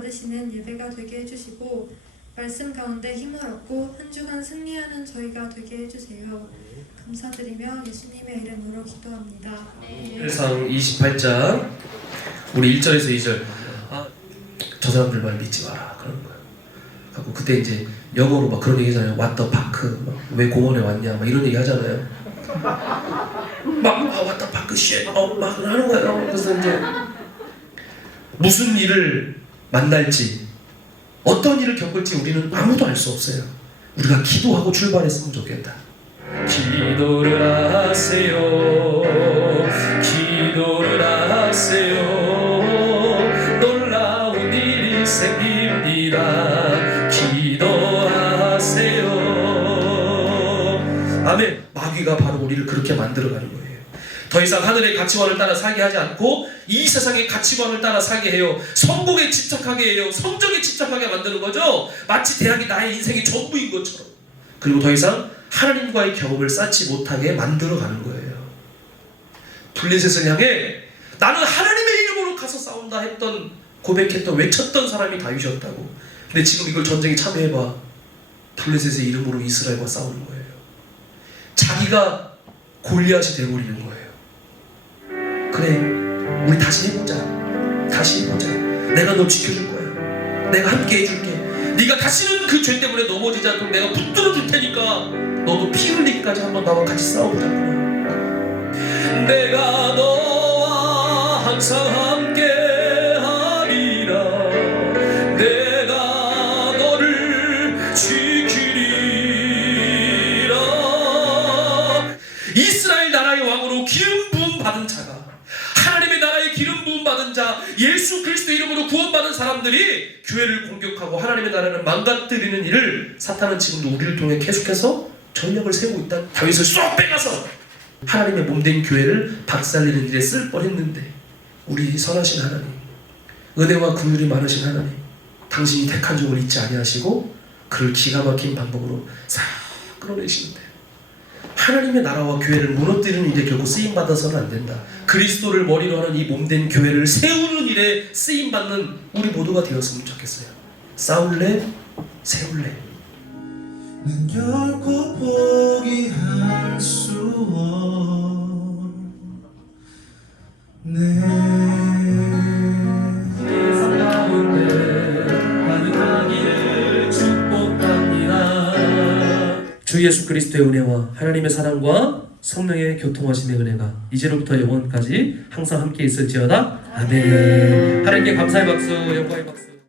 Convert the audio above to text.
받으시는 예배가 되게 해주시고 말씀 가운데 힘을 얻고 한 주간 승리하는 저희가 되게 해주세요. 감사드리며 예수님의 이름으로 기도합니다. 일상 28장 우리 1절에서 2절 아, 저 사람들 말 믿지 마라 그런 거야. 하고 그때 이제 영어로 막 그런 얘기잖아요. 왔더 파크 왜 공원에 왔냐 막 이런 얘기 하잖아요. 막 아, 왔더 파크 쉣어막 하는 거예요. 그래서 이제 무슨 일을 만날지 어떤 일을 겪을지 우리는 아무도 알 수 없어요. 우리가 기도하고 출발했으면 좋겠다. 기도를 하세요. 기도를 하세요. 놀라운 일이 생깁니다. 기도하세요. 아멘. 마귀가 바로 우리를 그렇게 만들어가는 거예요. 더 이상 하늘의 가치관을 따라 살게 하지 않고 이 세상의 가치관을 따라 살게 해요. 성공에 집착하게 해요. 성적에 집착하게 만드는 거죠. 마치 대학이 나의 인생의 전부인 것처럼. 그리고 더 이상 하나님과의 경험을 쌓지 못하게 만들어 가는 거예요. 블레셋을 향해 나는 하나님의 이름으로 가서 싸운다 했던 고백했던 외쳤던 사람이 다윗이었다고. 근데 지금 이걸 전쟁에 참여해봐. 블레셋의 이름으로 이스라엘과 싸우는 거예요. 자기가 골리앗이 되어버리는 거예요. 그래, 우리 다시 해보자. 다시 해보자. 내가 너 지켜줄 거야. 내가 함께 해줄게. 네가 다시는 그 죄 때문에 넘어지지 않도록 내가 붙들어 줄 테니까 너도 피 흘리기까지 한번 나와 같이 싸우자. 내가 너와 항상 예수 그리스도 이름으로 구원받은 사람들이 교회를 공격하고 하나님의 나라를 망가뜨리는 일을 사탄은 지금도 우리를 통해 계속해서 전력을 세우고 있다. 다윗을 쏙 빼가서 하나님의 몸된 교회를 박살내는 일에 쓸 뻔했는데 우리 선하신 하나님 은혜와 긍휼이 많으신 하나님 당신이 택한 종을 잊지 아니하시고 그를 기가 막힌 방법으로 싹 끌어내시는데 하나님의 나라와 교회를 무너뜨리는 일에 결국 쓰임 받아서는 안 된다. 그리스도를 머리로 하는 이 몸된 교회를 세우는 일에 쓰임 받는 우리 모두가 되었으면 좋겠어요. 싸울래, 세울래. 난 결코 포기할 수 없 주 예수 그리스도의 은혜와 하나님의 사랑과 성령의 교통하심의 은혜가 이제로부터 영원까지 항상 함께 있을지어다. 아멘. 하나님께 감사의 박수, 영광의 박수.